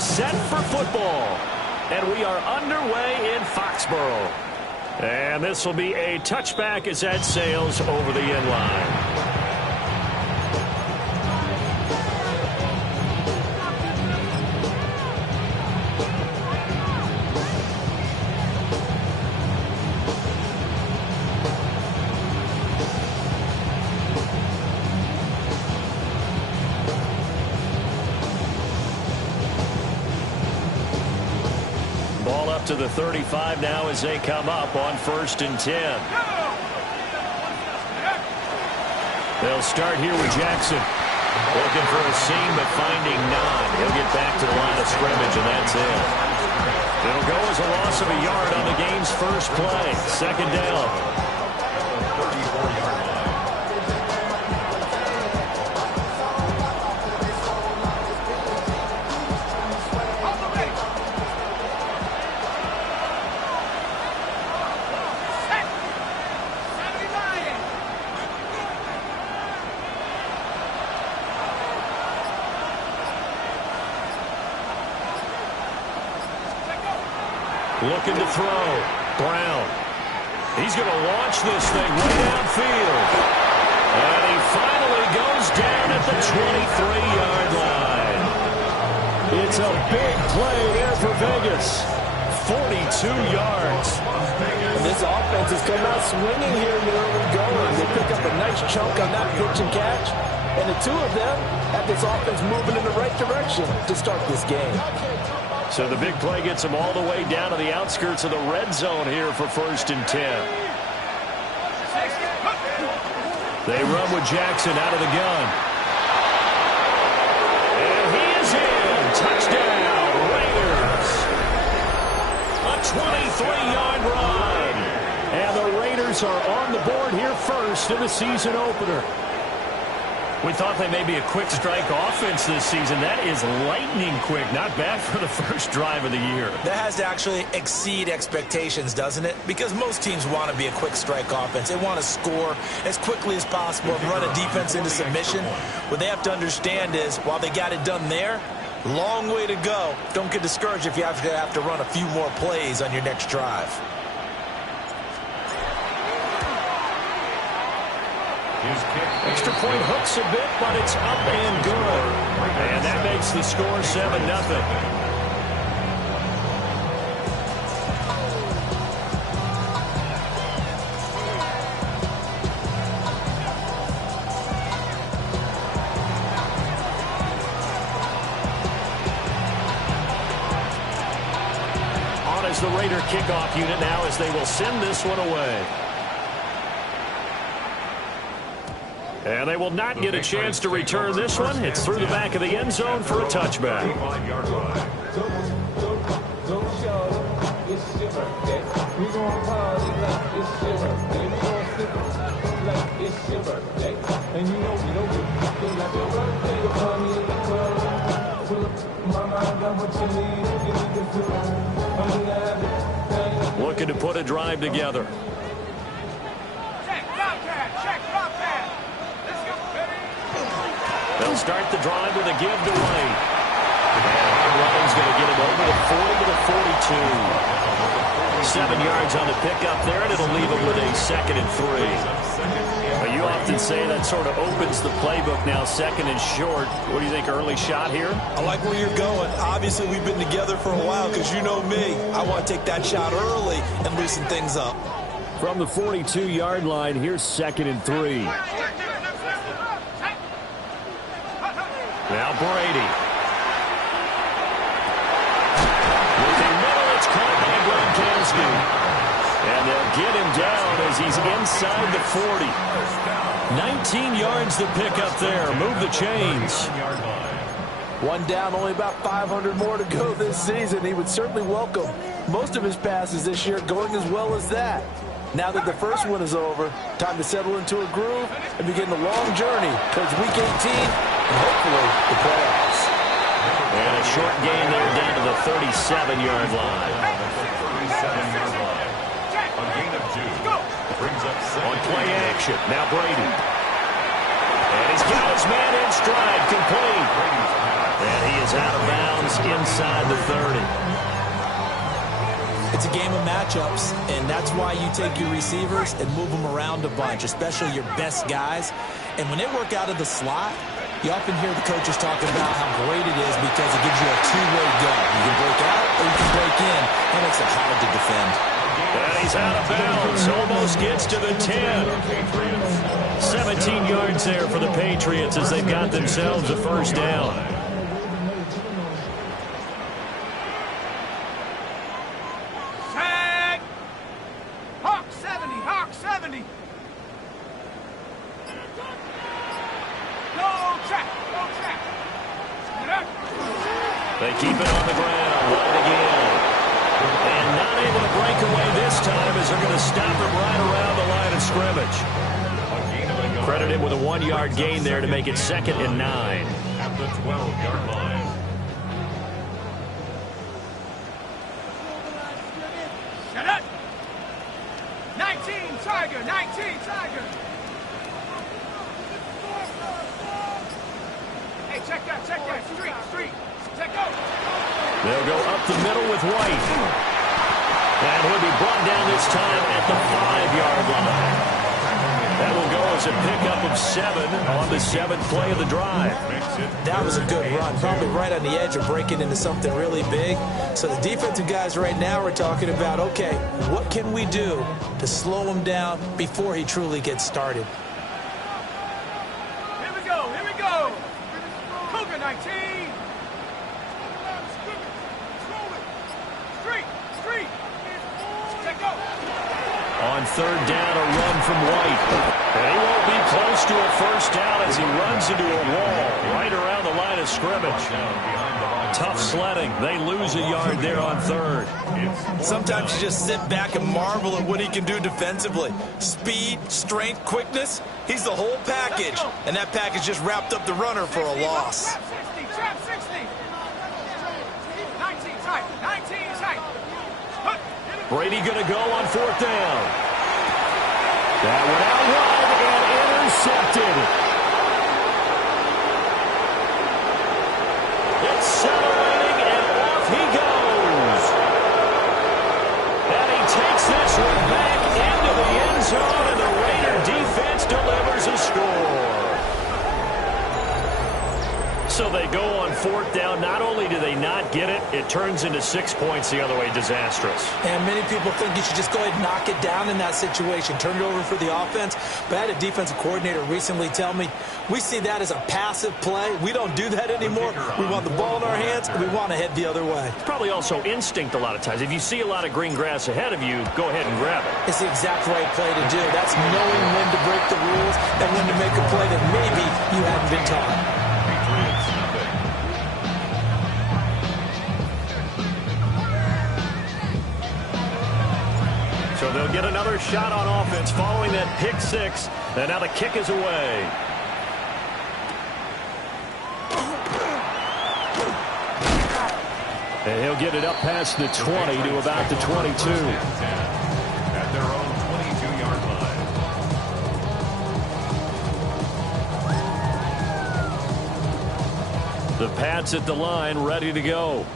set for football. And we are underway in Foxborough. And this will be a touchback as that sails over the end line. To the 35 now as they come up on 1st and 10. They'll start here with Jackson. Looking for a seam, but finding none. He'll get back to the line of scrimmage, and that's it. It'll go as a loss of a yard on the game's first play. 2nd down. Looking to throw. Brown. He's going to launch this thing way downfield. And he finally goes down at the 23-yard line. It's a big play there for Vegas. 42 yards. And this offense has come out swinging here in the early going. They pick up a nice chunk on that pitch and catch. And the two of them have this offense moving in the right direction to start this game. So the big play gets them all the way down to the outskirts of the red zone here for 1st and 10. They run with Jackson out of the gun. And he is in. Touchdown, Raiders. A 23-yard run. And the Raiders are on the board here first in the season opener. We thought they may be a quick strike offense this season. That is lightning quick. Not bad for the first drive of the year. That has to actually exceed expectations, doesn't it? Because most teams want to be a quick strike offense. They want to score as quickly as possible and run a defense into submission. What they have to understand is, while they got it done there, long way to go. Don't get discouraged if you have to run a few more plays on your next drive. Extra point hooks a bit, but it's up and good. And that makes the score 7-0. On is the Raider kickoff unit now as they will send this one away. And they will not get a chance to return this one. It's through the back of the end zone for a touchback. Looking to put a drive together. They'll start the drive with a give to White. And Running's going to get him over the 40 to the 42. 7 yards on the pickup there, and it'll leave him with a 2nd and 3. Well, you often say that sort of opens the playbook now, 2nd and short. What do you think, early shot here? I like where you're going. Obviously, we've been together for a while because you know me. I want to take that shot early and loosen things up. From the 42-yard line, here's 2nd and 3. Now Brady. Looking middle, it's caught by Gronkowski. And they'll get him down as he's inside the 40. 19 yards to pick up there. Move the chains. One down, only about 500 more to go this season. He would certainly welcome most of his passes this year going as well as that. Now that the first one is over, time to settle into a groove and begin the long journey towards Week 18 and hopefully the playoffs. And a short gain there down to the 37-yard line. A gain of 2. Brings up on play action. Now Brady. And he's got his man in stride, complete. And he is out of bounds inside the 30. It's a game of matchups, and that's why you take your receivers and move them around a bunch, especially your best guys. And when they work out of the slot, you often hear the coaches talking about how great it is because it gives you a two-way go. You can break out or you can break in. That makes it hard to defend. And he's out of bounds. Almost gets to the 10. 17 yards there for the Patriots as they've got themselves a first down. Tag! Hawk 70, Hawk 70. Go track, go track. Get up. They keep it on the ground. Right again. And not able to break away this time as they're going to stop him right around the line of scrimmage. Credited with a 1-yard gain there to make it 2nd and 9. At the 12-yard line. Shut up. 19, Tiger, 19, Tiger. Hey, check that, street. Check out. They'll go up the middle with White. And he'll be brought down this time at the 5-yard line. That will go as a pickup of 7 on the 7th play of the drive. That was a good run, probably right on the edge of breaking into something really big. So the defensive guys right now are talking about, okay, what can we do to slow him down before he truly gets started? Here we go. Cougar 19. Street. Check out. On 3rd down, a run from White. And he won't be close to a first down as he runs into a wall right around the line of scrimmage. Tough sledding. They lose a yard there on 3rd. Sometimes you just sit back and marvel at what he can do defensively. Speed, strength, quickness, he's the whole package. And that package just wrapped up the runner for a loss. Trap 60. 19 tight. Brady going to go on 4th down. That went out wide and intercepted. Accelerating and off he goes. And he takes this one back into the end zone, and the Raider defense delivers a score. So they go on 4th down. Not only do they not get it, it turns into 6 points the other way. Disastrous. And many people think you should just go ahead and knock it down in that situation. Turn it over for the offense. But I had a defensive coordinator recently tell me, we see that as a passive play. We don't do that anymore. We want the ball in our hands, and we want to head the other way. It's probably also instinct a lot of times. If you see a lot of green grass ahead of you, go ahead and grab it. It's the exact right play to do. That's knowing when to break the rules and when to make a play that maybe you hadn't been taught. So they'll get another shot on offense following that pick 6. And now the kick is away. And he'll get it up past the 20 to about the 22. At their own 22-yard line. The Pats at the line, ready to go.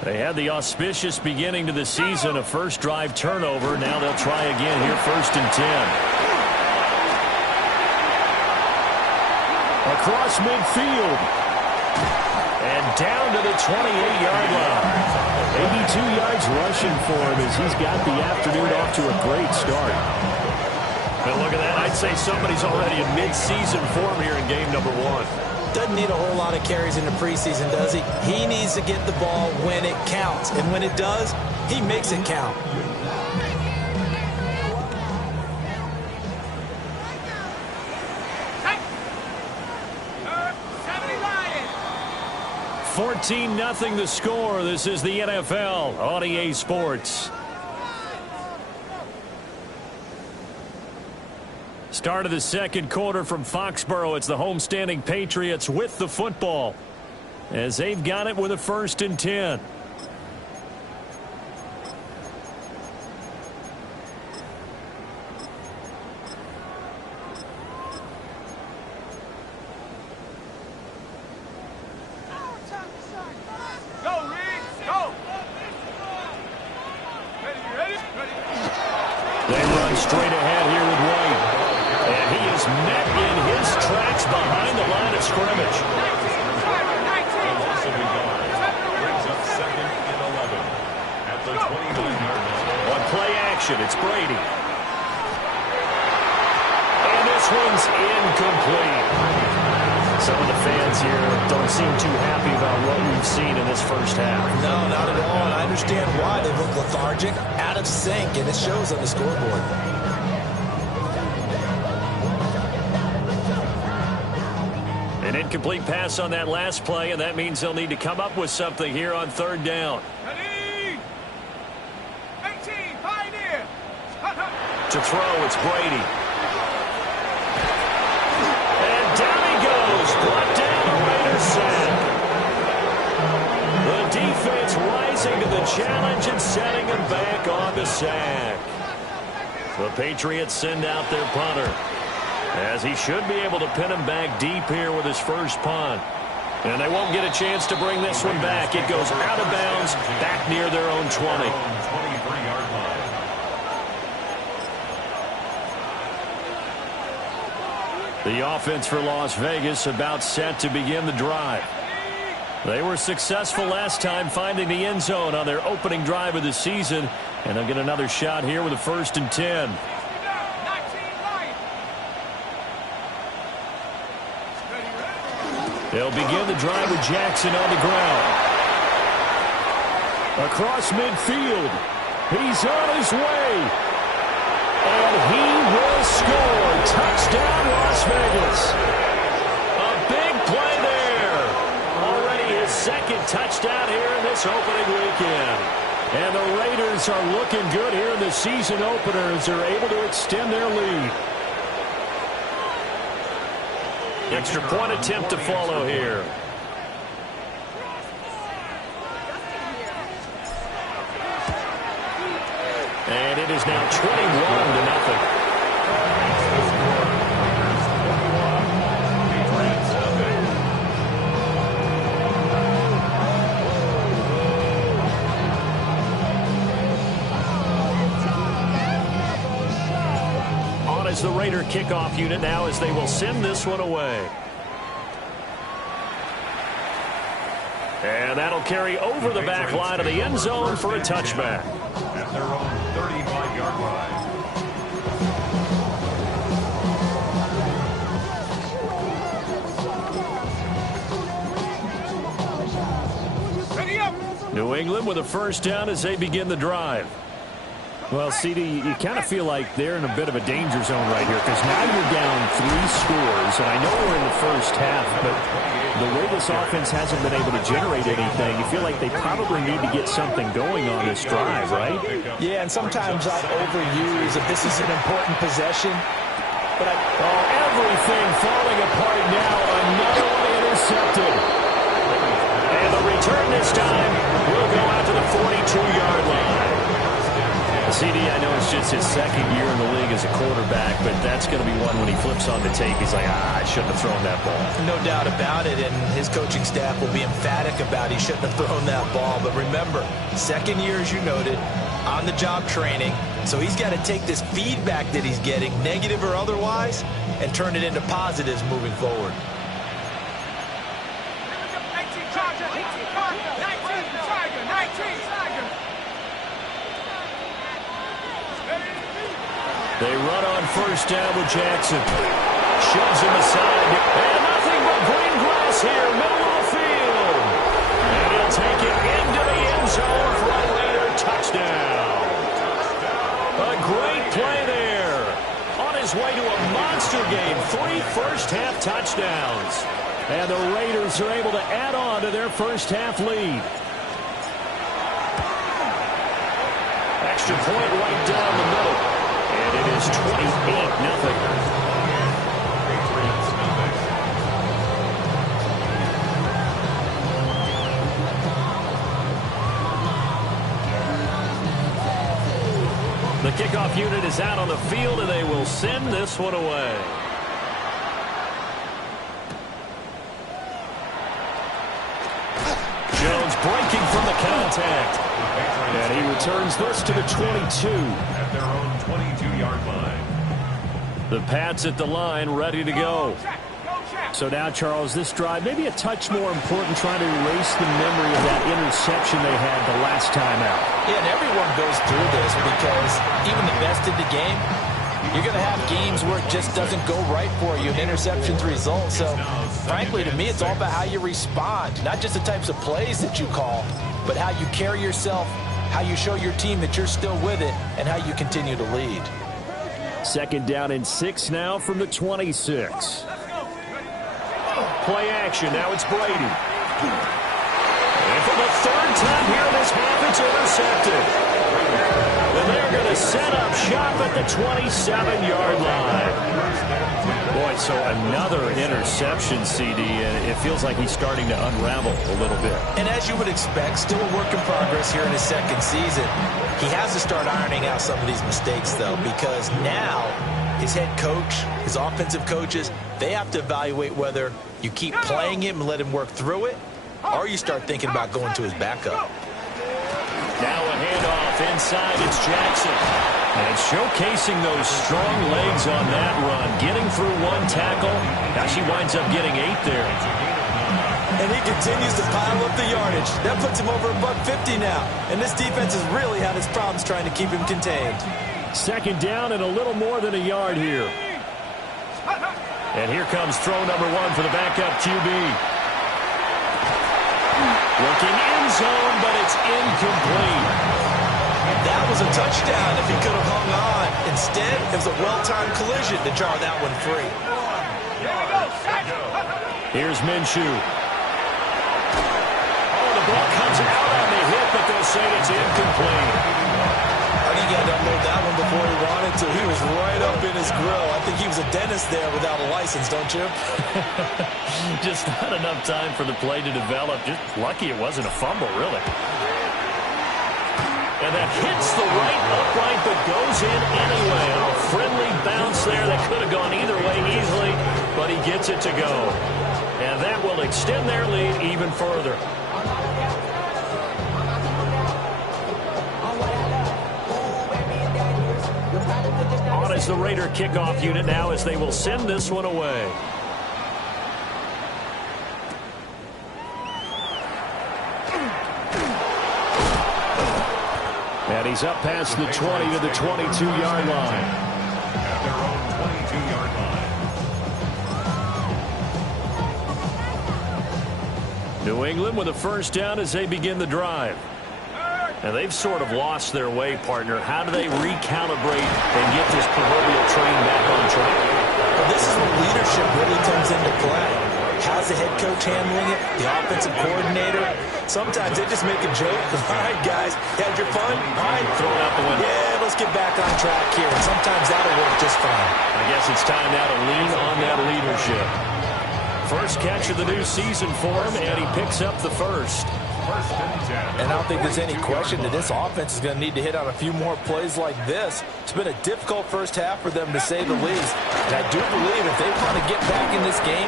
They had the auspicious beginning to the season, a first drive turnover. Now they'll try again here, 1st and 10. Across midfield. And down to the 28-yard line. 82 yards rushing for him as he's got the afternoon off to a great start. And look at that. I'd say somebody's already in mid-season form here in game number 1. Doesn't need a whole lot of carries in the preseason, does he? He needs to get the ball when it counts. And when it does, he makes it count. Hey. 70 Lions. 14-0 the score. This is the NFL on EA Sports. Start of the second quarter from Foxborough. It's the homestanding Patriots with the football as they've got it with a 1st and 10. in his tracks behind the line of scrimmage. Brings up 2nd and 11 at the 29-yard line. On play action, it's Brady. And this one's incomplete. Some of the fans here don't seem too happy about what we've seen in this first half. No, not at all, and I understand why. They look lethargic, out of sync, and it shows on the scoreboard. An incomplete pass on that last play, and that means they'll need to come up with something here on 3rd down. Ready? 18, Pioneer. To throw, it's Brady. And down he goes, brought down the Raiders sack. The defense rising to the challenge and setting him back on the sack. The Patriots send out their punter, as he should be able to pin him back deep here with his first punt. And they won't get a chance to bring this one back. It goes out of bounds, back near their own 20. 23-yard line. The offense for Las Vegas about set to begin the drive. They were successful last time finding the end zone on their opening drive of the season, and they'll get another shot here with a 1st and 10. They'll begin the drive with Jackson on the ground. Across midfield. He's on his way. And he will score. Touchdown, Las Vegas. A big play there. Already his 2nd touchdown here in this opening weekend. And the Raiders are looking good here in the season opener as they're able to extend their lead. Extra point attempt to follow here. And it is now 21-0. On as the Raider kickoff unit now as they will send this one away. And that'll carry over the back line of the end zone for a touchback. At their own 35-yard line. New England with a 1st down as they begin the drive. Well, CD, you kind of feel like they're in a bit of a danger zone right here because now you're down 3 scores, and I know we're in the first half, but the way this offense hasn't been able to generate anything, you feel like they probably need to get something going on this drive, right? Yeah, and sometimes I'll overuse if this is an important possession. But everything falling apart now. Another one intercepted. And the return this time will go out to the 42-yard line. CD, I know it's just his 2nd year in the league as a quarterback, but that's going to be one when he flips on the tape. He's like, I shouldn't have thrown that ball. No doubt about it, and his coaching staff will be emphatic about he shouldn't have thrown that ball. But remember, 2nd year, as you noted, on-the-job training, so he's got to take this feedback that he's getting, negative or otherwise, and turn it into positives moving forward. They run on 1st down with Jackson. Shoves him aside. And nothing but green grass here, middle of the field. And he'll take it into the end zone for a Raider touchdown. A great play there. On his way to a monster game. 3 first-half touchdowns. And the Raiders are able to add on to their first-half lead. Extra point right down the middle. And it is 28-0. The kickoff unit is out on the field, and they will send this one away. Jones breaking from the contact. And he returns this to the 22. At their own 22-yard line. The Pats at the line, ready to go. So now, Charles, this drive maybe a touch more important, trying to erase the memory of that interception they had the last time out. Yeah, and everyone goes through this because even the best in the game, you're going to have games where it just doesn't go right for you, and interceptions result. So, frankly, to me, it's all about how you respond, not just the types of plays that you call, but how you carry yourself, how you show your team that you're still with it, and how you continue to lead. 2nd down and 6 now from the 26. Play action. Now it's Brady. And for the 3rd time here in this half, it's intercepted. And they're going to set up shop at the 27-yard line. Boy, so another interception, CD, and it feels like he's starting to unravel a little bit. And as you would expect, still a work in progress here in his 2nd season. He has to start ironing out some of these mistakes, though, because now his head coach, his offensive coaches, they have to evaluate whether you keep playing him and let him work through it, or you start thinking about going to his backup. Now a handoff inside. It's Jackson. And showcasing those strong legs on that run. Getting through 1 tackle. Now she winds up getting 8 there. And he continues to pile up the yardage. That puts him over $150 now. And this defense has really had its problems trying to keep him contained. 2nd down and a little more than a yard here. And here comes throw number 1 for the backup QB. Looking end zone, but it's incomplete. That was a touchdown if he could have hung on. Instead, it was a well-timed collision to jar that one free. Here's Minshew. Oh, the ball comes out on the hit, but they'll say it's incomplete. I think he had to unload that one before he wanted to. He was right up in his grill. I think he was a dentist there without a license, don't you? Just not enough time for the play to develop. Just lucky it wasn't a fumble, really. And that hits the right upright, but goes in anyway. A friendly bounce there that could have gone either way easily, but he gets it to go. And that will extend their lead even further. On is the Raider kickoff unit now as they will send this one away. And he's up past the 20 to the 22-yard line. At their own 22-yard line. New England with a 1st down as they begin the drive. And they've sort of lost their way, partner. How do they recalibrate and get this proverbial train back on track? Well, this is where leadership really comes into play. How's the head coach handling it? The offensive coordinator? Sometimes they just make a joke. All right, guys, you had your fun? All right, Throw it out the window. Yeah, let's get back on track here. And sometimes that'll work just fine. I guess it's time now to lean on that leadership. First catch of the new season for him, and he picks up the first. And I don't think there's any question that this offense is going to need to hit on a few more plays like this. It's been a difficult first half for them, to say the least. And I do believe if they want to get back in this game,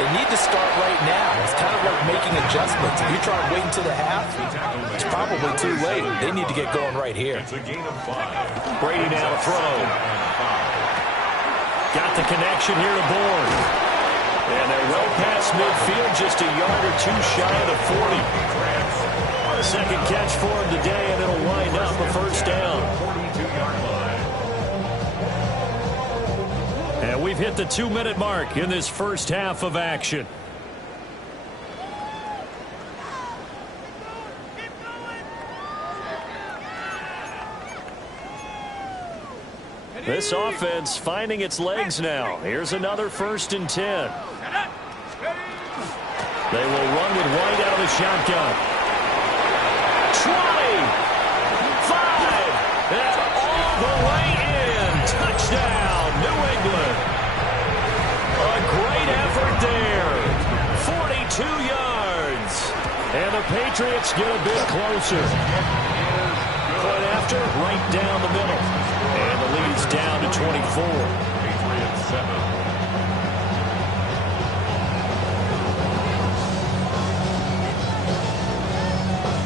they need to start right now. It's kind of like making adjustments. If you try to wait until the half, it's probably too late. They need to get going right here. It's a gain of 5. Brady now to throw. Got the connection here to Bourne. And they're well past midfield, just a yard or two shy of the 40. Second catch for him today, and it'll wind up a 1st down. 42-yard line. And we've hit the 2-minute mark in this first half of action. This offense finding its legs now. Here's another 1st and 10. They will run with White out of the shotgun. 20, 5, and all the way in. Touchdown, New England. A great effort there. 42 yards. And the Patriots get a bit closer. Point after, right down the middle. And the lead's down to 24. Patriots 7.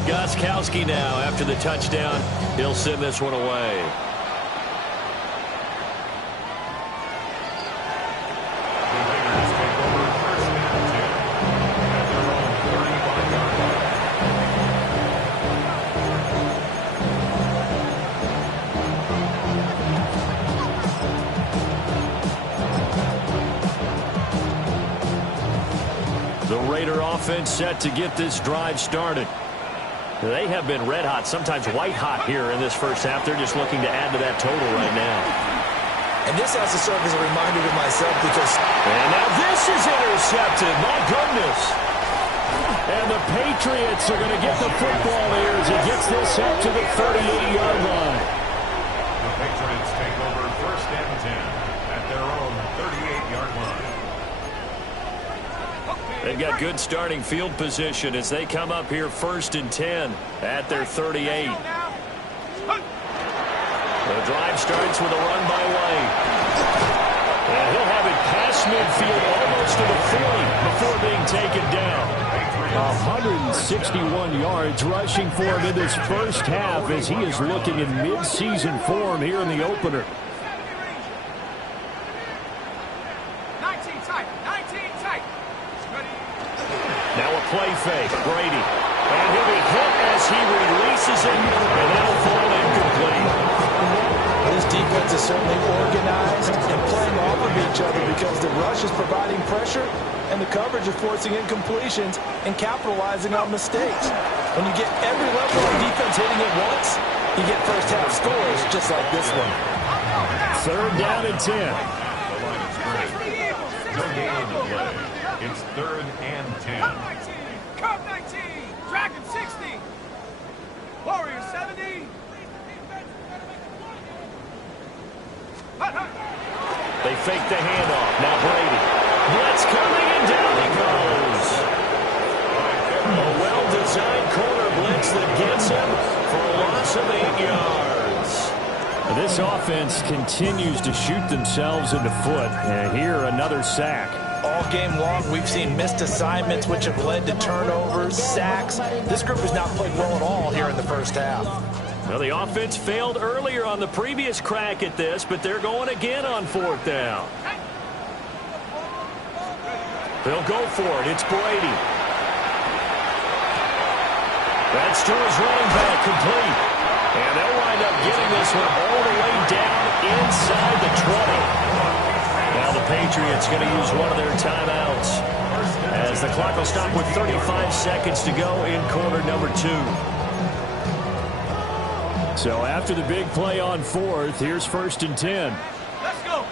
Gostkowski now after the touchdown. He'll send this one away. The Raider offense set to get this drive started. They have been red hot, sometimes white hot here in this first half. They're just looking to add to that total right now. And this has to serve as a reminder to myself because... And now this is intercepted. My goodness. And the Patriots are going to get the football here as he gets this up to the 38-yard line. The Patriots take over 1st and 10 at their own 38-yard line. They've got good starting field position as they come up here 1st and 10 at their 38. The drive starts with a run by White. And he'll have it past midfield almost to the 40 before being taken down. 161 yards rushing for him in this first half as he is looking in mid-season form here in the opener. 19 tight, 19 tight. Now a play fake, Brady. And he'll be hit as he releases it, and that'll fall incomplete. This defense is certainly organized and playing off of each other because the rush is providing pressure and the coverage is forcing incompletions and capitalizing on mistakes. When you get every level of defense hitting at once, you get first half scores just like this one. 3rd down and 10. No gain on the play. It's 3rd and 10. Cup 19, Cup 19, Dragon 60, Warrior 70. They fake the handoff. Now Brady. Blitz coming, and down he goes. A well-designed corner blitz that gets him for a loss of 8 yards. This offense continues to shoot themselves in the foot. And here, another sack. All game long, we've seen missed assignments, which have led to turnovers, sacks. This group has not played well at all here in the first half. Well, the offense failed earlier on the previous crack at this, but they're going again on 4th down. They'll go for it. It's Brady. That's to his running back, complete. And they'll wind up getting this one all the way down inside the 20. Now the Patriots going to use one of their timeouts as the clock will stop with 35 seconds to go in quarter number 2. So after the big play on 4th, here's 1st and 10. Let's go.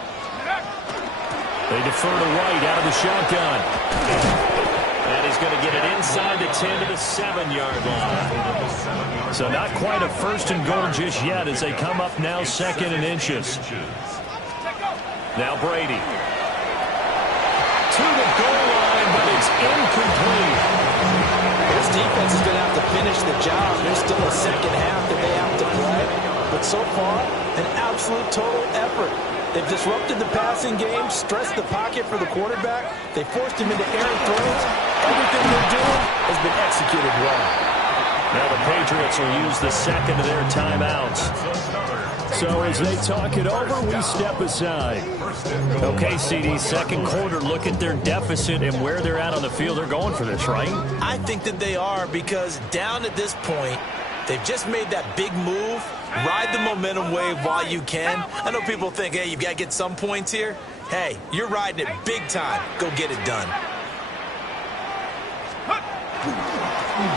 They defer to White out of the shotgun. And he's going to get it inside the 10 to the 7-yard line. So not quite a 1st and goal just yet as they come up now 2nd and inches. Now Brady. To the goal line, but it's incomplete. This defense is going to have to finish the job. There's still a second half that they have to play. But so far, an absolute total effort. They've disrupted the passing game, stressed the pocket for the quarterback. They forced him into errant throws. Everything they're doing has been executed well. Now the Patriots will use the second of their timeouts. So as they talk it over, we step aside. Okay, CD, second quarter, look at their deficit and where they're at on the field. They're going for this, right? I think that they are because down at this point, they've just made that big move. Ride the momentum wave while you can. I know people think, hey, you've got to get some points here. Hey, you're riding it big time. Go get it done.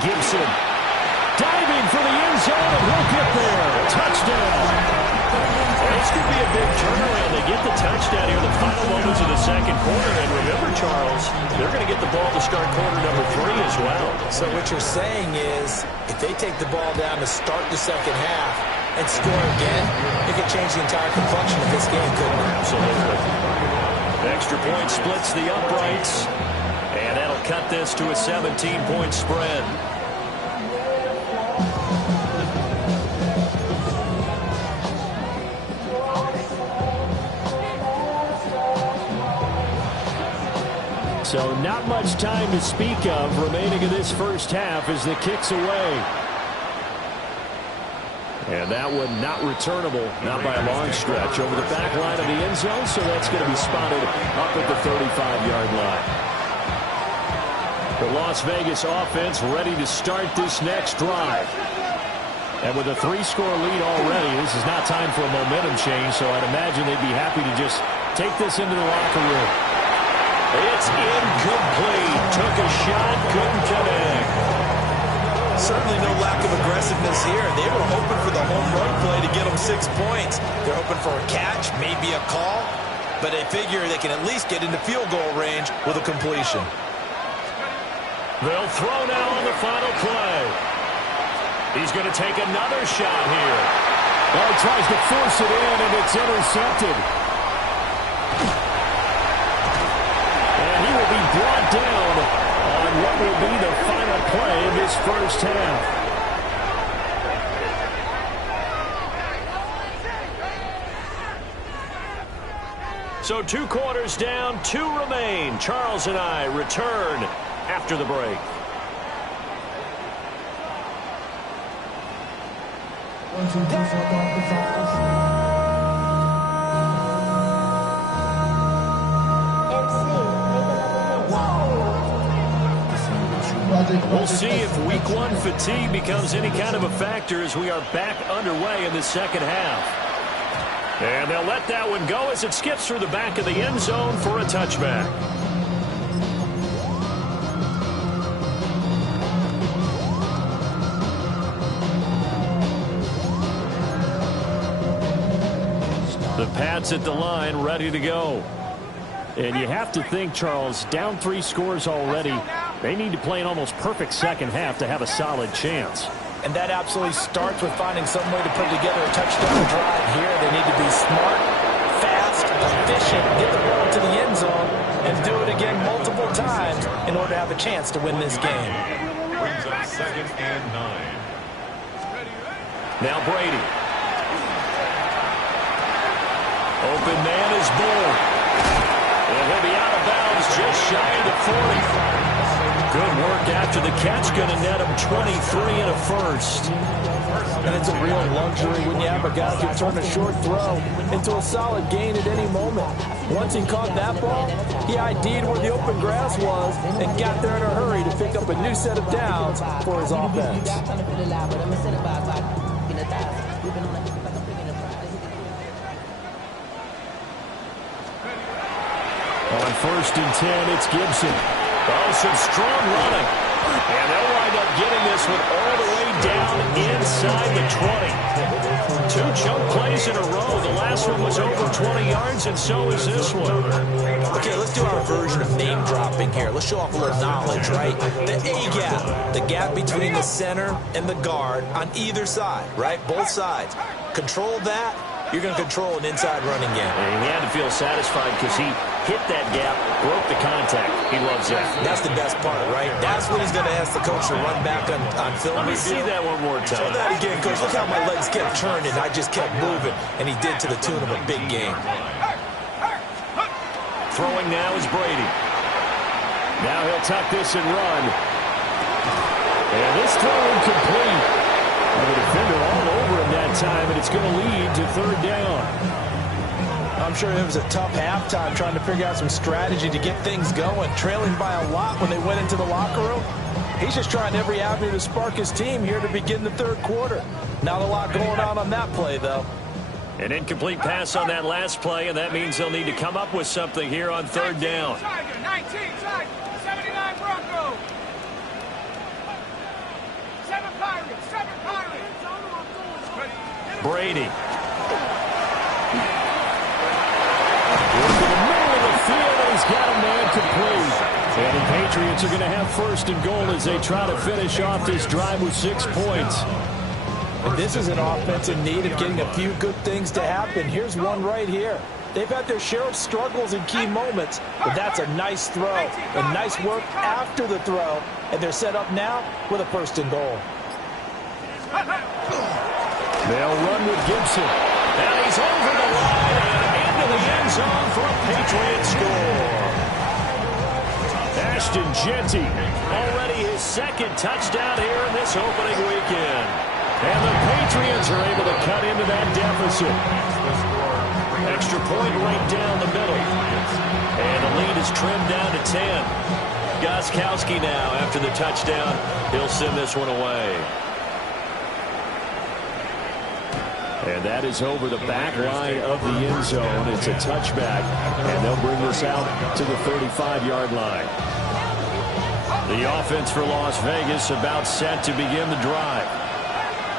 Gibson diving for the end zone, and he'll get there. Touchdown. This could be a big turnaround. They get the touchdown here in the final moments of the second quarter. And remember, Charles, they're going to get the ball to start quarter number 3 as well. So what you're saying is if they take the ball down to start the second half and score again, it could change the entire complexion of this game, couldn't it? Absolutely. Extra point splits the uprights. And that'll cut this to a 17-point spread. So not much time to speak of remaining in this first half as the kick's away. And that one not returnable, not by a long stretch, over the back line of the end zone, so that's going to be spotted up at the 35-yard line. The Las Vegas offense ready to start this next drive. And with a 3-score lead already, this is not time for a momentum change, so I'd imagine they'd be happy to just take this into the locker room. It's incomplete. Took a shot, couldn't connect. Certainly no lack of aggressiveness here. They were hoping for the home run play to get them 6 points. They're hoping for a catch, maybe a call, but they figure they can at least get into field goal range with a completion. They'll throw now on the final play. He's going to take another shot here. Well, he tries to force it in, and it's intercepted. And he will be brought down on what will be the final play of this first half. So 2 quarters down, 2 remain. Charles and I return after the break. We'll see if week 1 fatigue becomes any kind of a factor as we are back underway in the second half. And they'll let that one go as it skips through the back of the end zone for a touchback. The Pats at the line, ready to go. And you have to think, Charles, down 3 scores already. They need to play an almost perfect second half to have a solid chance. And that absolutely starts with finding some way to put together a touchdown drive here. They need to be smart, fast, efficient, get the ball to the end zone, and do it again multiple times in order to have a chance to win this game. Brings up 2nd and 9. Now Brady. Open man is Bull. And he'll be out of bounds just shy of the 40. Good work after the catch. Going to net him 23 and a first. And it's a real luxury when you have a guy who can turn a short throw into a solid gain at any moment. Once he caught that ball, he ID'd where the open grass was and got there in a hurry to pick up a new set of downs for his offense. On 1st and 10, it's Gibson. Oh, some strong running. And they'll wind up getting this one all the way down inside the 20. 2 chunk plays in a row. The last one was over 20 yards, and so is this one. Okay, let's do our version of name dropping here. Let's show off a little knowledge, right? The A-gap, the gap between the center and the guard on either side, right? Both sides. Control that. You're going to control an inside running game. And he had to feel satisfied because he hit that gap, broke the contact. He loves that. That's the best part, right? That's when he's going to ask the coach to run back on film. Let me see that one more time. Show that again, coach. Look how my legs kept turning. I just kept moving, and he did to the tune of a big game. Throwing now is Brady. Now he'll tuck this and run. And this throw incomplete. The defender all over him that time, and it's going to lead to 3rd down. I'm sure it was a tough halftime trying to figure out some strategy to get things going, trailing by a lot when they went into the locker room. He's just trying every avenue to spark his team here to begin the 3rd quarter. Not a lot going on that play, though. An incomplete pass on that last play, and that means they'll need to come up with something here on 3rd down. 19, 79 Broncos. 7 Pirates, 7 Pirates. Brady. Into the middle of the field, and he's got a man complete. And the Patriots are going to have 1st and goal as they try to finish off this drive with 6 points. And this is an offense in need of getting a few good things to happen. Here's one right here. They've had their share of struggles in key moments, but that's a nice throw and nice work after the throw. And they're set up now with a 1st and goal. They'll run with Gibson. And he's over the line and into the end zone for a Patriot score. Ashton Jeanty, already his 2nd touchdown here in this opening weekend. And the Patriots are able to cut into that deficit. Extra point right down the middle. And the lead is trimmed down to 10. Gostkowski now, after the touchdown, he'll send this one away. And that is over the back line of the end zone. It's a touchback, and they'll bring this out to the 35-yard line. The offense for Las Vegas about set to begin the drive.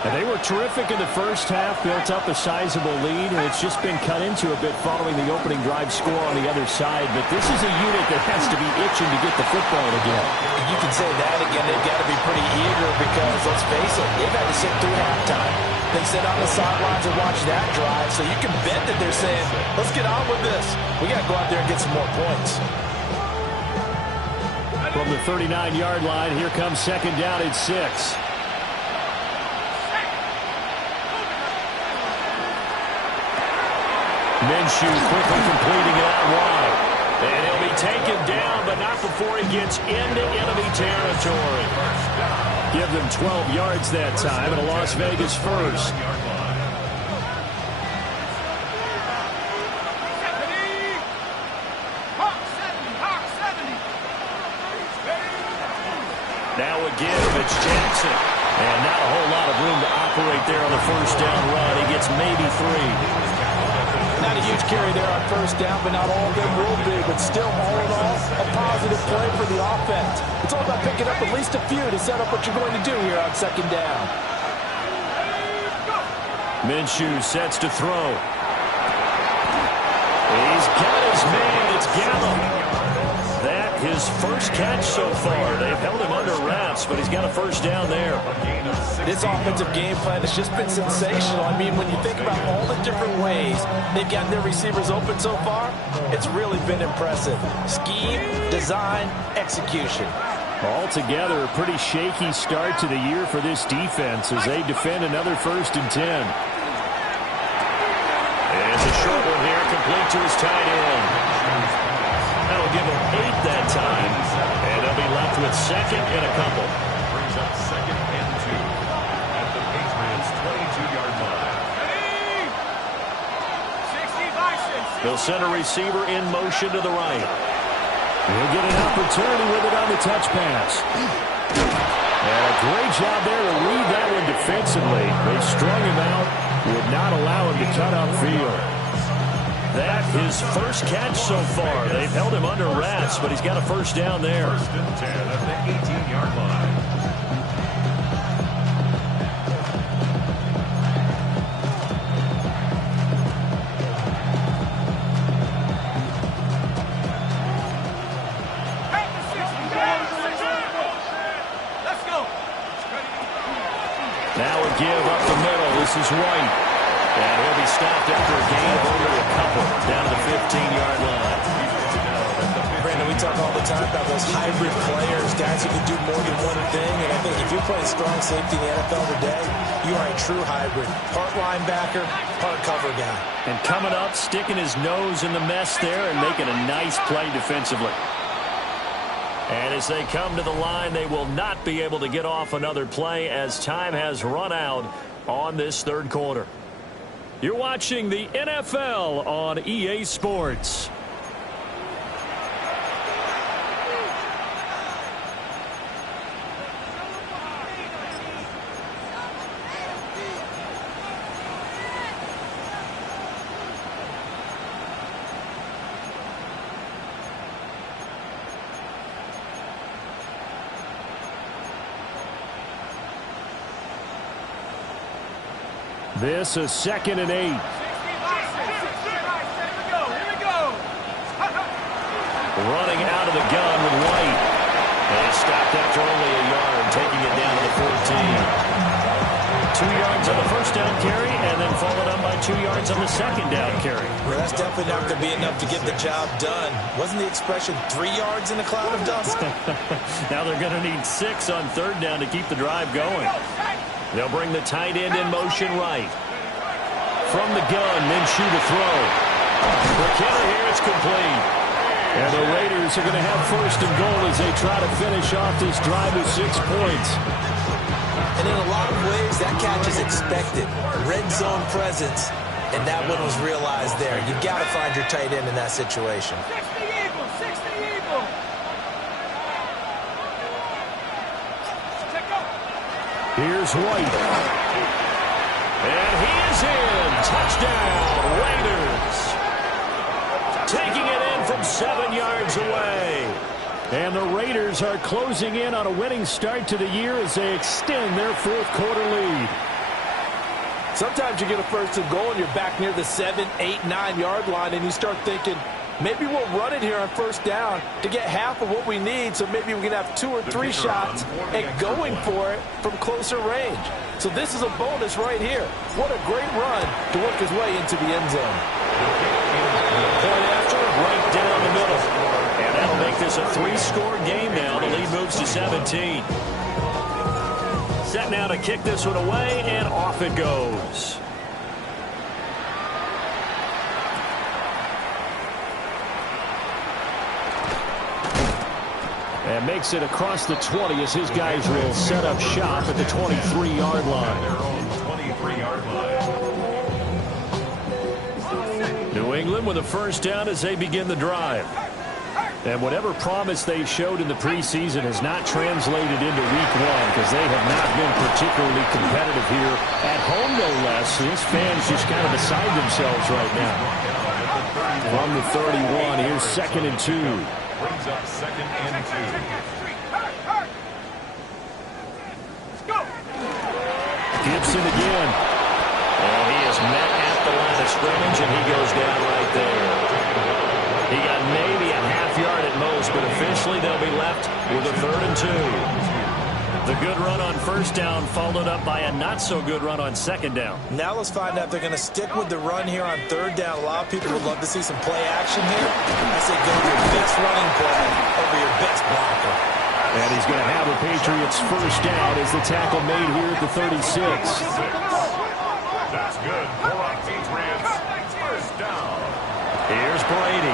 And they were terrific in the first half, built up a sizable lead, and it's just been cut into a bit following the opening drive score on the other side. But this is a unit that has to be itching to get the football again. You can say that again. They've got to be pretty eager because, let's face it, they've had to sit through halftime. They sit on the sidelines and watch that drive. So you can bet that they're saying, let's get on with this. We got to go out there and get some more points. From the 39-yard line, here comes second down at 6. Minshew quickly completing it out wide. And he'll be taken down, but not before he gets into enemy territory. Give them 12 yards that time, and a Las Vegas first. Now again, it's Jackson. And not a whole lot of room to operate there on the first down run. He gets maybe 3. Not a huge carry there on first down, but not all of them will be. But still, all in all, a positive play for the offense. It's all about picking up at least a few to set up what you're going to do here on second down. Minshew sets to throw. He's got his man. It's Gallup. That his first catch so far. They've held him under wraps, but he's got a first down there. This offensive game plan has just been sensational. I mean, when you think about all the different ways they've gotten their receivers open so far, it's really been impressive. Scheme, design, execution. Altogether, a pretty shaky start to the year for this defense as they defend another 1st and 10. It's a short one here, complete to his tight end. That'll give him 8 that time, and they'll be left with second and a couple. Brings up second and 2 at the Patriots' 22-yard line. 60 They'll send a receiver in motion to the right. He'll get an opportunity with it on the touch pass. And a great job there to read that one defensively. They strung him out, would not allow him to cut upfield. That his first catch so far. They've held him under wraps, but he's got a first down there. 1st and 10 at the 18-yard line. Now a give up the middle. This is White. And he'll be stopped after a gain of only a couple down to the 15-yard line. Brandon, we talk all the time about those hybrid players, guys who can do more than one thing. And I think if you're playing strong safety in the NFL today, you are a true hybrid. Part linebacker, part cover guy. And coming up, sticking his nose in the mess there and making a nice play defensively. And as they come to the line, they will not be able to get off another play as time has run out on this third quarter. You're watching the NFL on EA Sports. This is 2nd and 8. Here we go. Running out of the gun with White. And he stopped after only a yard, taking it down to the 14. 2 yards on the first down carry, and then followed up by 2 yards on the second down carry. Well, that's definitely not going to be enough to get the job done. Wasn't the expression 3 yards in a cloud of dust? Now they're going to need 6 on third down to keep the drive going. They'll bring the tight end in motion right. From the gun, Minshew to throw. McKenna here, it's complete. And the Raiders are going to have 1st and goal as they try to finish off this drive with 6 points. And in a lot of ways, that catch is expected. Red zone presence, and that one was realized there. You've got to find your tight end in that situation. 60 Eagle. Here's White. And he is is in. Touchdown, Raiders. Taking it in from 7 yards away. And the Raiders are closing in on a winning start to the year as they extend their fourth quarter lead. Sometimes you get a first and goal and you're back near the 7, 8, 9 yard line and you start thinking, maybe we'll run it here on first down to get half of what we need, so maybe we can have 2 or 3 shots at going for it from closer range. So this is a bonus right here. What a great run to work his way into the end zone. Point after, right down the middle. And that'll make this a 3-score game now. The lead moves to 17. Set now to kick this one away, and off it goes. And makes it across the 20 as his guys will set up shop at the 23-yard line. Their own 23-yard line. New England with a first down as they begin the drive. And whatever promise they showed in the preseason has not translated into week 1 because they have not been particularly competitive here at home, no less. These fans just kind of beside themselves right now. From the 31, here's 2nd and 2. Brings up 2nd and 2. Gibson again. And he is met at the line of scrimmage, and he goes down right there. He got maybe a half yard at most, but officially they'll be left with a 3rd and 2. The good run on first down followed up by a not-so-good run on 2nd down. Now let's find out if they're going to stick with the run here on 3rd down. A lot of people would love to see some play action here. I say go your best running play over your best blocker. And he's going to have the Patriots first down as the tackle made here at the 36. That's good for our Patriots. First down. Here's Brady.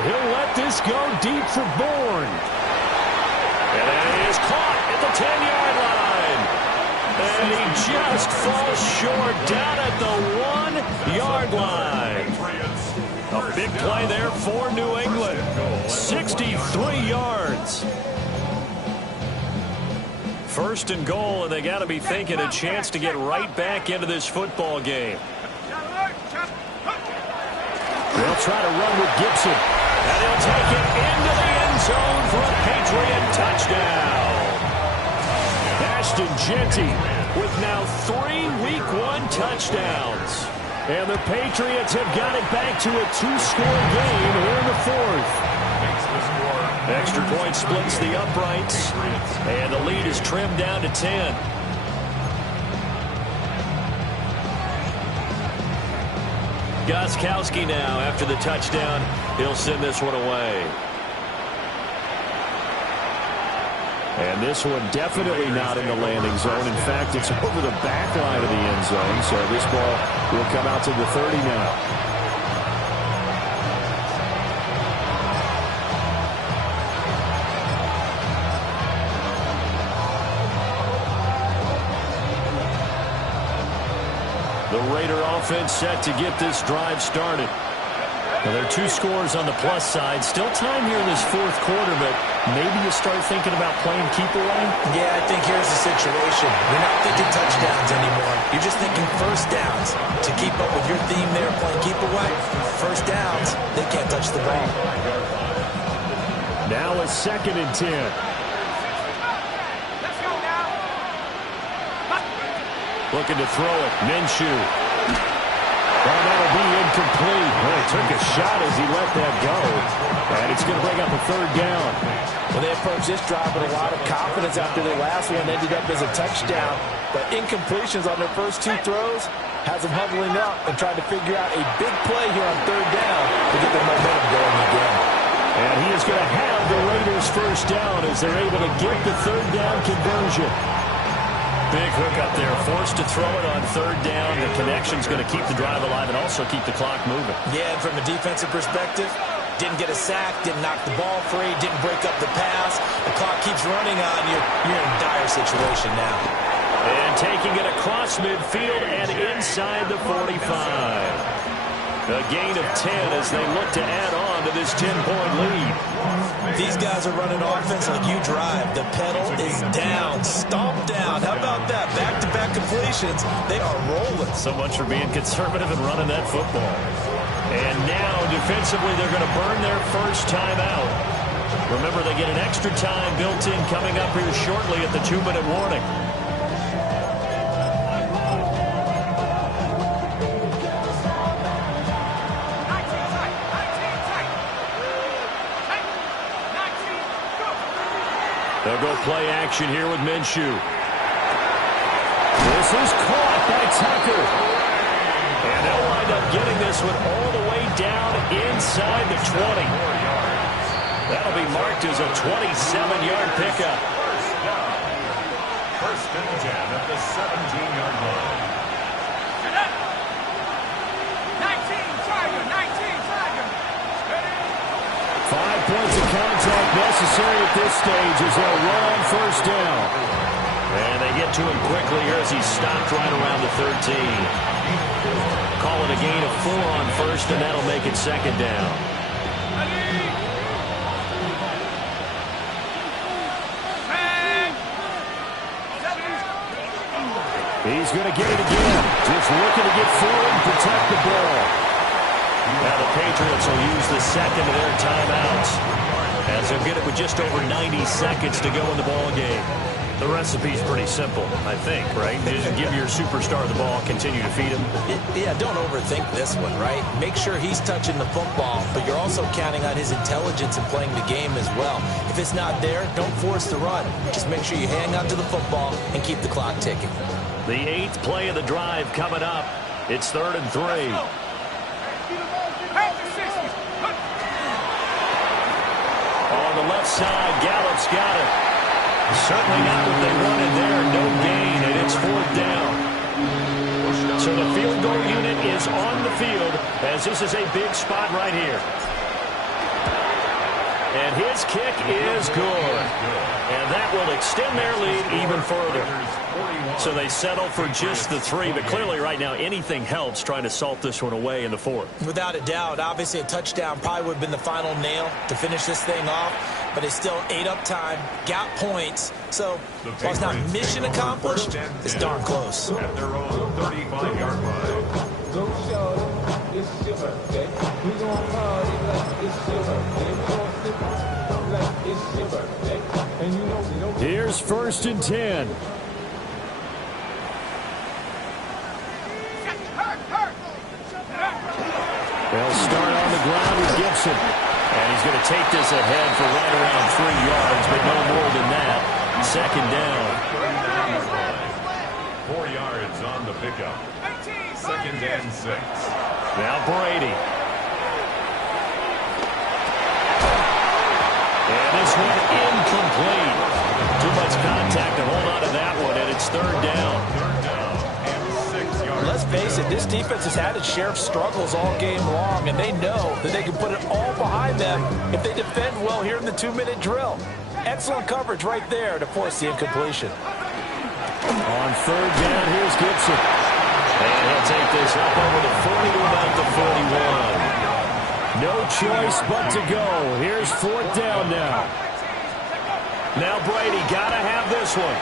He'll let this go deep for Bourne. And it is caught at the 10-yard line. And he just falls short down at the 1-yard line. A big play there for New England. 63 yards. First and goal, and they got to be thinking a chance to get right back into this football game. They'll try to run with Gibson. And he'll take it into the end zone for a Patriot touchdown. Ashton Jeanty with now 3 Week 1 touchdowns. And the Patriots have got it back to a 2-score game here in the 4th. Extra point splits the uprights. And the lead is trimmed down to 10. Gostkowski now, after the touchdown, he'll send this one away. And this one definitely not in the landing zone. In fact, it's over the back line of the end zone, so this ball will come out to the 30 now. The Raider offense set to get this drive started. Well, there are 2 scores on the plus side. Still time here in this 4th quarter, but maybe you start thinking about playing keep away? Yeah, I think here's the situation. You're not thinking touchdowns anymore. You're just thinking first downs. To keep up with your theme there, playing keep away, first downs, they can't touch the ball. Now a 2nd and 10. Looking to throw it. Minshew. Well, that'll be incomplete. Well, he took a shot as he let that go. And it's going to bring up a 3rd down. Well, they approached this drive with a lot of confidence after their last one ended up as a touchdown. But incompletions on their first 2 throws has them huddling up and trying to figure out a big play here on 3rd down to get their momentum going again. And he is going to have the Raiders first down as they're able to get the 3rd down conversion. Big hook up there, forced to throw it on 3rd down. The connection's going to keep the drive alive and also keep the clock moving. Yeah, and from a defensive perspective, didn't get a sack, didn't knock the ball free, didn't break up the pass. The clock keeps running on you. You're in a dire situation now. And taking it across midfield and inside the 45. A gain of 10 as they look to add on to this 10-point lead. These guys are running offense like you drive. The pedal is down. Stomp down. How about that? Back-to-back completions. They are rolling. So much for being conservative and running that football. And now, defensively, they're going to burn their first timeout. Remember, they get an extra time built in coming up here shortly at the 2-minute warning. They'll go play action here with Minshew. This is caught by Tucker. And they'll wind up getting this one all the way down inside the 20. That'll be marked as a 27-yard pickup. First and 10 at the 17-yard line. 19 Tiger. 5 points of contact necessary at this stage as they'll run on first down. And they get to him quickly here as he's stopped right around the 13. Call it a gain of 4 on first, and that'll make it second down. He's going to get it again. Just looking to get forward and protect the ball. Now the Patriots will use the second of their timeouts as they'll get it with just over 90 seconds to go in the ball game. The recipe's pretty simple, I think, right? You just give your superstar the ball, continue to feed him. Yeah, don't overthink this one, right? Make sure he's touching the football, but you're also counting on his intelligence in playing the game as well. If it's not there, don't force the run. Just make sure you hang on to the football and keep the clock ticking. The 8th play of the drive coming up. It's 3rd and 3. On the left side, Gallup's got it. Certainly not what they wanted there. No gain, and it's 4th down. So the field goal unit is on the field as this is a big spot right here. And his kick is good. And that will extend their lead even further. So they settle for just the 3, but clearly right now anything helps trying to salt this one away in the 4th. Without a doubt, obviously a touchdown probably would have been the final nail to finish this thing off, but it's still 8 up time, got points, so while it's not mission accomplished, it's darn close. At their own 35-yard line. It's your birthday. We gon' party like it's your birthday. We gon' sip like it's your birthday. And you know we don't. Here's 1st and 10. They'll start on the ground with Gibson. And he's going to take this ahead for right around 3 yards, but no more than that. 2nd down. 4 yards on the pickup. 2nd and 6. Now Brady. And this one incomplete. Too much contact to hold on to that one, and it's 3rd down. Let's face it, this defense has had its share of struggles all game long, and they know that they can put it all behind them if they defend well here in the 2-minute drill. Excellent coverage right there to force the incompletion. On 3rd down, here's Gibson. And he'll take this up over the 40 to about the 41. No choice but to go. Here's 4th down now. Now Brady got to have this one.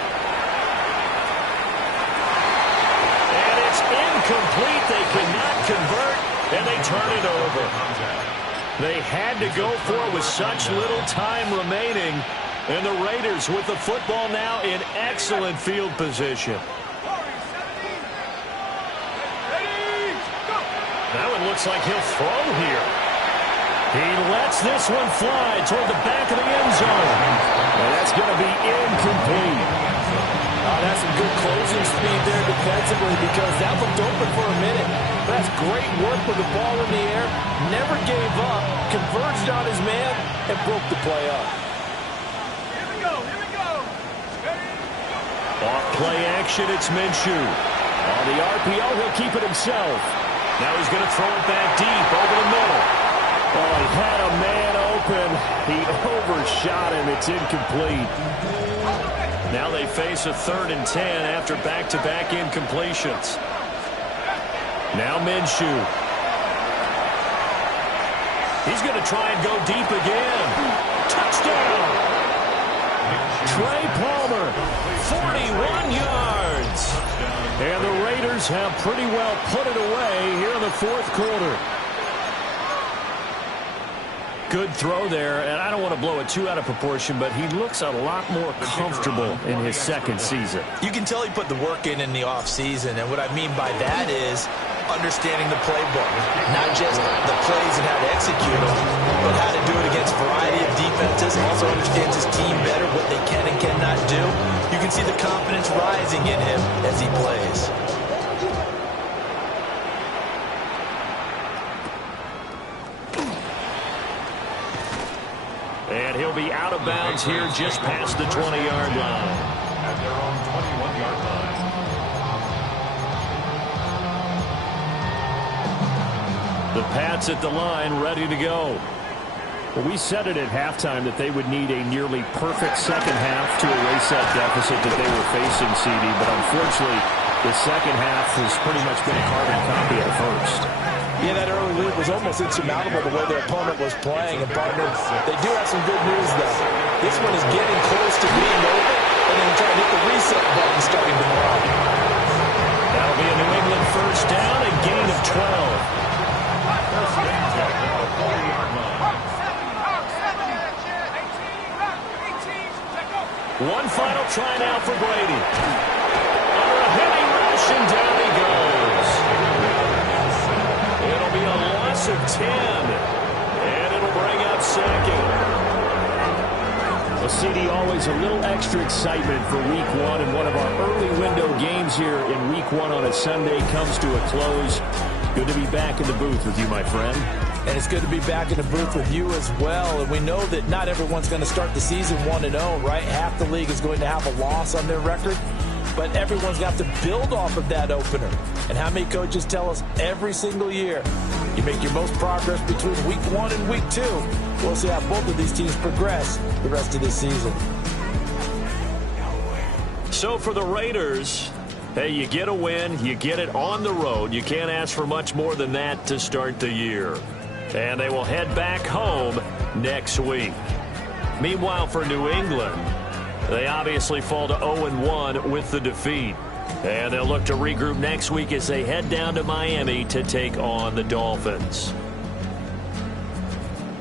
And it's incomplete. They cannot convert, and they turn it over. They had to go for it with such little time remaining. And the Raiders with the football now in excellent field position. That one looks like he'll throw here. He lets this one fly toward the back of the end zone. And that's going to be incomplete. That's some good closing speed there defensively because that looked open for a minute. That's great work with the ball in the air. Never gave up, converged on his man, and broke the play up. Here we go. Off play action, it's Minshew. On the RPO, he'll keep it himself. Now he's going to throw it back deep over the middle. Oh, he had a man open. He overshot him. It's incomplete. Now they face a 3rd and 10 after back-to-back incompletions. Now Minshew. He's going to try and go deep again. Touchdown! Trey Palmer, 41 yards. Raiders have pretty well put it away here in the fourth quarter. Good throw there, and I don't want to blow it too out of proportion, but he looks a lot more comfortable in his second season. You can tell he put the work in the offseason, and what I mean by that is understanding the playbook. Not just the plays and how to execute them, but how to do it against a variety of defenses. Also understands his team better, what they can and cannot do. You can see the confidence rising in him as he plays. And he'll be out of bounds here just past the 20-yard line. At their own 21-yard line. The Pats at the line, ready to go. Well, we said it at halftime that they would need a nearly perfect second half to erase that deficit that they were facing, CD. But unfortunately, the second half has pretty much been a carbon copy of the first. Yeah, that early lead was almost insurmountable the way their opponent was playing. And, partner, they do have some good news, though. This one is getting close to being over, and then try to hit the reset button starting tomorrow. That'll be a New England first down, a gain of 12. One final try now for Brady. Under a heavy rush, and down he goes. It'll be a loss of 10, and it'll bring up second. Well, CD, always a little extra excitement for Week 1, and one of our early window games here in Week 1 on a Sunday comes to a close. Good to be back in the booth with you, my friend. And it's good to be back in the booth with you as well. And we know that not everyone's going to start the season 1-0, right? Half the league is going to have a loss on their record. But everyone's got to build off of that opener. And how many coaches tell us every single year, you make your most progress between Week 1 and Week 2. We'll see how both of these teams progress the rest of this season. So for the Raiders, hey, you get a win, you get it on the road. You can't ask for much more than that to start the year. And they will head back home next week. Meanwhile, for New England, they obviously fall to 0-1 with the defeat. And they'll look to regroup next week as they head down to Miami to take on the Dolphins.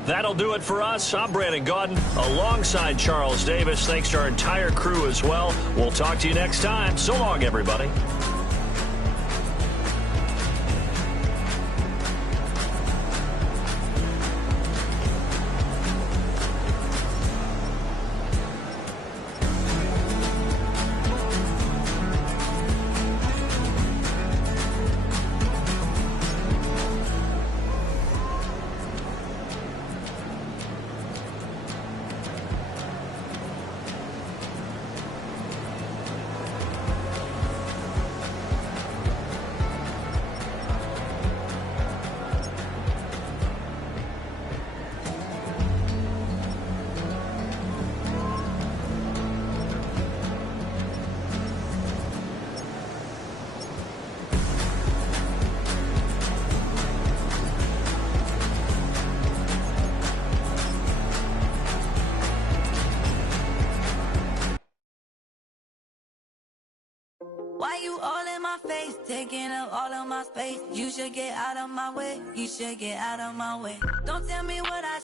That'll do it for us. I'm Brandon Gaudin alongside Charles Davis. Thanks to our entire crew as well. We'll talk to you next time. So long, everybody. Why you all in my face, taking up all of my space? You should get out of my way, you should get out of my way. Don't tell me what I